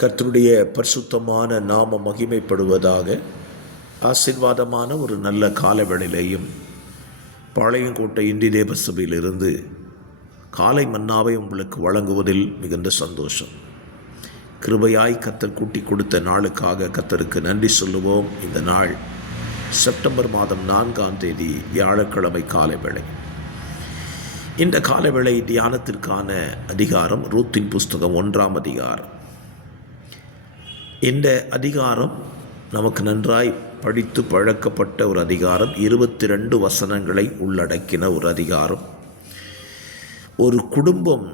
கர்த்தருடைய பரிசுத்தமான நாம மகிமைப்படுவதாக. ஆசீர்வாதமான ஒரு நல்ல காலவேளையிலேயும் பாளையங்கோட்டை இந்தி தேவ சபையிலிருந்து காலை மன்னாவை உங்களுக்கு வழங்குவதில் மிகுந்த சந்தோஷம். கிருபையாய் கர்த்தர் கூட்டி கொடுத்த நாளுக்காக கர்த்தருக்கு நன்றி சொல்லுவோம். இந்த நாள் செப்டம்பர் மாதம் 4ஆம் தேதி வியாழக்கிழமை காலவேளை. இந்த காலவேளை தியானத்திற்கான அதிகாரம் ரூத்தின் புஸ்தகம் 1ஆம் அதிகாரம். இந்த அதிகாரம் நமக்கு நன்றாய் படித்து பழக்கப்பட்ட ஒரு அதிகாரம். 22 வசனங்களை உள்ளடக்கின ஒரு அதிகாரம். ஒரு குடும்பம்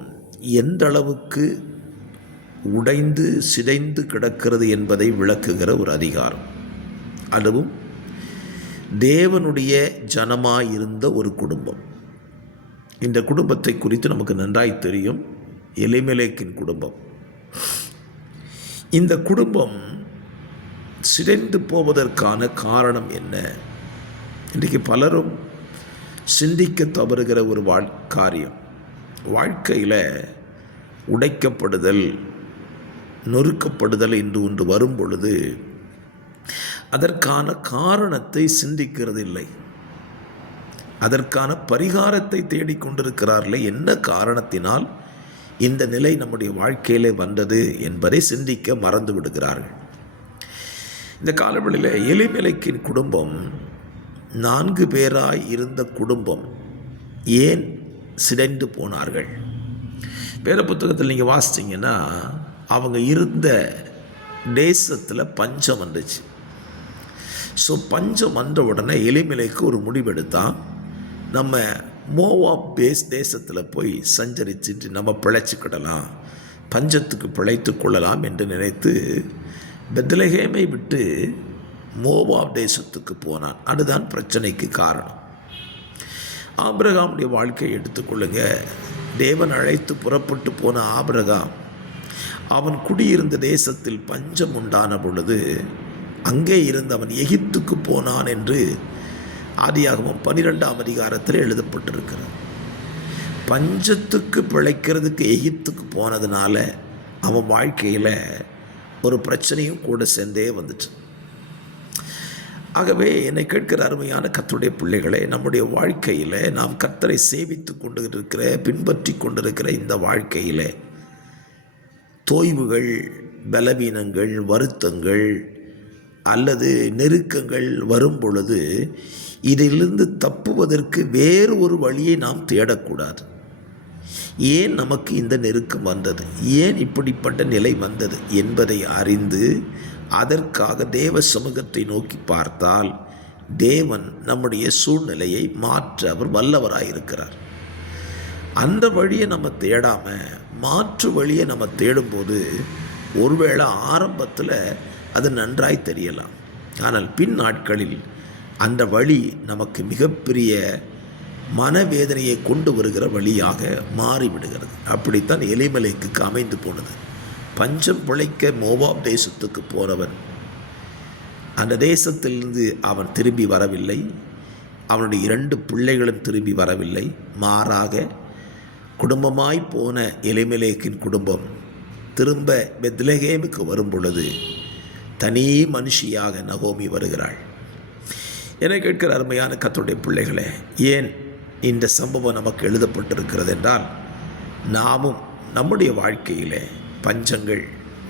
எந்த அளவுக்கு உடைந்து சிதைந்து கிடக்கிறது என்பதை விளக்குகிற ஒரு அதிகாரம். அதுவும் தேவனுடைய ஜனமாயிருந்த ஒரு குடும்பம். இந்த குடும்பத்தை குறித்து நமக்கு நன்றாய் தெரியும். எலிமெலேக்கின் குடும்பம். இந்த குடும்பம் சிதைந்து போவதற்கான காரணம் என்ன? இன்றைக்கு பலரும் சிந்திக்க தவறுகிற ஒரு காரியம். வாழ்க்கையில் உடைக்கப்படுதல், நொறுக்கப்படுதல் என்று ஒன்று வரும் பொழுது அதற்கான காரணத்தை சிந்திக்கிறது இல்லை. அதற்கான பரிகாரத்தை தேடிக்கொண்டிருக்கிறார்களே, என்ன காரணத்தினால் இந்த நிலை நம்முடைய வாழ்க்கையிலே வந்தது என்பதை சிந்திக்க மறந்து விடுகிறார்கள். இந்த காலவெளியில் எலிமெலேக்கின் குடும்பம் 4 பேராய் இருந்த குடும்பம் ஏன் சிதைந்து போனார்கள்? வேத புத்தகத்தில் நீங்கள் வாசித்தீங்கன்னா அவங்க இருந்த தேசத்தில் பஞ்சம் வந்துச்சு. ஸோ பஞ்சம் வந்த உடனே எலிமெலேக்கு ஒரு முடிவெடுத்தான், நம்ம மோவாப் தேசத்தில் போய் சஞ்சரிச்சுட்டு நம்ம பிழைச்சிக்கிடலாம், பஞ்சத்துக்கு பிழைத்து கொள்ளலாம் என்று நினைத்து பெத்லகேமை விட்டு மோவாப் தேசத்துக்கு போனான். அதுதான் பிரச்சனைக்கு காரணம். ஆபிரகாமுடைய வாழ்க்கையை எடுத்துக்கொள்ளுங்க. தேவன் அழைத்து புறப்பட்டு போன ஆபிரகாம் அவன் குடியிருந்த தேசத்தில் பஞ்சம் உண்டான பொழுது அங்கே இருந்து அவன் எகிப்துக்கு போனான் என்று ஆதியாகமம் 12ஆம் அதிகாரத்தில் எழுதப்பட்டிருக்கிறது. பஞ்சத்துக்கு பிழைக்கிறதுக்கு எகிப்துக்கு போனதுனால அவன் வாழ்க்கையில் ஒரு பிரச்சனையும் கூட சேர்ந்தே வந்துச்சு. ஆகவே என்னை கேட்கிற அருமையான கர்த்தருடைய பிள்ளைகளே, நம்முடைய வாழ்க்கையில் நாம் கர்த்தரை சேவித்து கொண்டு இருக்கிற, பின்பற்றி கொண்டிருக்கிற இந்த வாழ்க்கையில் தோய்வுகள், பலவீனங்கள், வருத்தங்கள் அல்லது நெருக்கங்கள் வரும் பொழுது இதிலிருந்து தப்புவதற்கு வேறு ஒரு வழியை நாம் தேடக்கூடாது. ஏன் நமக்கு இந்த நெருக்கம் வந்தது, ஏன் இப்படிப்பட்ட நிலை வந்தது என்பதை அறிந்து அதற்காக தேவ சமூகத்தை நோக்கி பார்த்தால் தேவன் நம்முடைய சூழ்நிலையை மாற்ற அவர் வல்லவராயிருக்கிறார். அந்த வழியை நம்ம தேடாமல் மாற்று வழியை நம்ம தேடும்போது ஒருவேளை ஆரம்பத்தில் அது நன்றாய் தெரியலாம், ஆனால் பின் நாட்களில் அந்த வழி நமக்கு மிகப்பெரிய மனவேதனையை கொண்டு வருகிற வழியாக மாறிவிடுகிறது. அப்படித்தான் எலிமெலேக்குக்கு அமைந்து போனது. பஞ்சம் பிழைக்க மோவாப் தேசத்துக்கு போனவன் அந்த தேசத்திலிருந்து அவன் திரும்பி வரவில்லை. அவனுடைய 2 பிள்ளைகளும் திரும்பி வரவில்லை. மாறாக குடும்பமாய் போன எலிமெலேக்கின் குடும்பம் திரும்ப பெத்லகேமுக்கு வரும் பொழுது தனி மனுஷியாக நகோமி வருகிறாள். என கேட்கிற அருமையான கர்த்தருடைய பிள்ளைகளே, ஏன் இந்த சம்பவம் நமக்கு எழுதப்பட்டிருக்கிறது என்றால், நாமும் நம்முடைய வாழ்க்கையில் பஞ்சங்கள்,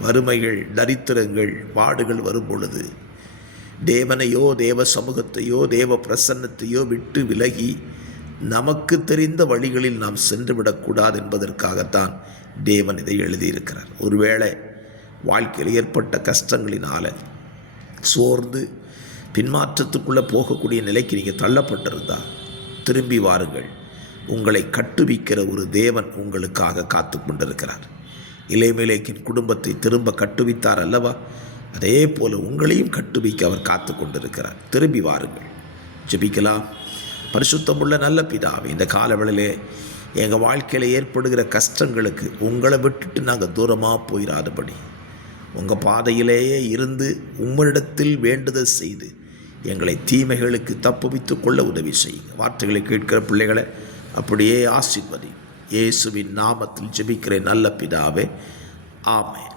வறுமைகள், தரித்திரங்கள், பாடுகள் வரும் பொழுது தேவனையோ தேவ சமூகத்தையோ தேவ பிரசன்னத்தையோ விட்டு விலகி நமக்கு தெரிந்த வழிகளில் நாம் சென்று விடக்கூடாது என்பதற்காகத்தான் தேவன் இதை எழுதியிருக்கிறார். ஒருவேளை வாழ்க்கையில் ஏற்பட்ட கஷ்டங்களினால் சோர்ந்து பின்மாற்றத்துக்குள்ளே போகக்கூடிய நிலைக்கு நீங்கள் தள்ளப்பட்டிருந்தால் திரும்பி வாருங்கள். உங்களை கட்டுவிக்கிற ஒரு தேவன் உங்களுக்காக காத்து கொண்டிருக்கிறார். எலிமெலேக்கின் குடும்பத்தை திரும்ப கட்டுவித்தார் அல்லவா? அதே போல் உங்களையும் கட்டுவிக்க அவர் காத்து கொண்டிருக்கிறார். திரும்பி வாருங்கள். ஜெபிக்கலாம். பரிசுத்தமுள்ள நல்ல பிதாவே, இந்த காலவெளியிலே எங்கள் வாழ்க்கையில் ஏற்படுகிற கஷ்டங்களுக்கு உங்களை விட்டுட்டு நாங்கள் தூரமாக போயிடாதபடி உங்கள் பாதையிலேயே இருந்து உம்மிடத்தில் வேண்டுதல் செய்து எங்களை தீமைகளுக்கு தப்புவித்து கொள்ள உதவி செய்யுங்க. வார்த்தைகளை கேட்கிற பிள்ளைகளை அப்படியே ஆசீர்வதி. இயேசுவின் நாமத்தில் ஜெபிக்கிறேன் நல்ல பிதாவே, ஆமென்.